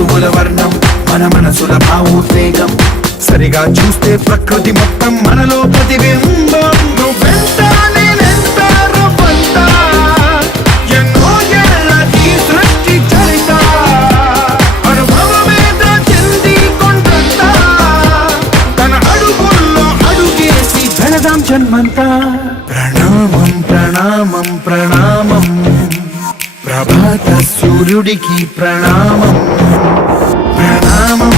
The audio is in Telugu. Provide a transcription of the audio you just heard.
ఋతువుల వర్ణం మన మనసుల భావోద్వేగం సరిగా చూస్తే ప్రకృతి మొత్తం మనలో ప్రతిబింబం నువ్వెంత నేనెంత రవ్వంత ఎన్నో ఏళ్ళ ఈ సృష్టి చరిత అనుభవమేద చెంది కొండంత తన అడుగుల్లో అడుగేసి జనదాం జన్మంతా ప్రణామం ప్రణామం ప్రణామం ప్రభాత సూర్యుడికి ప్రణామం ప్రణామం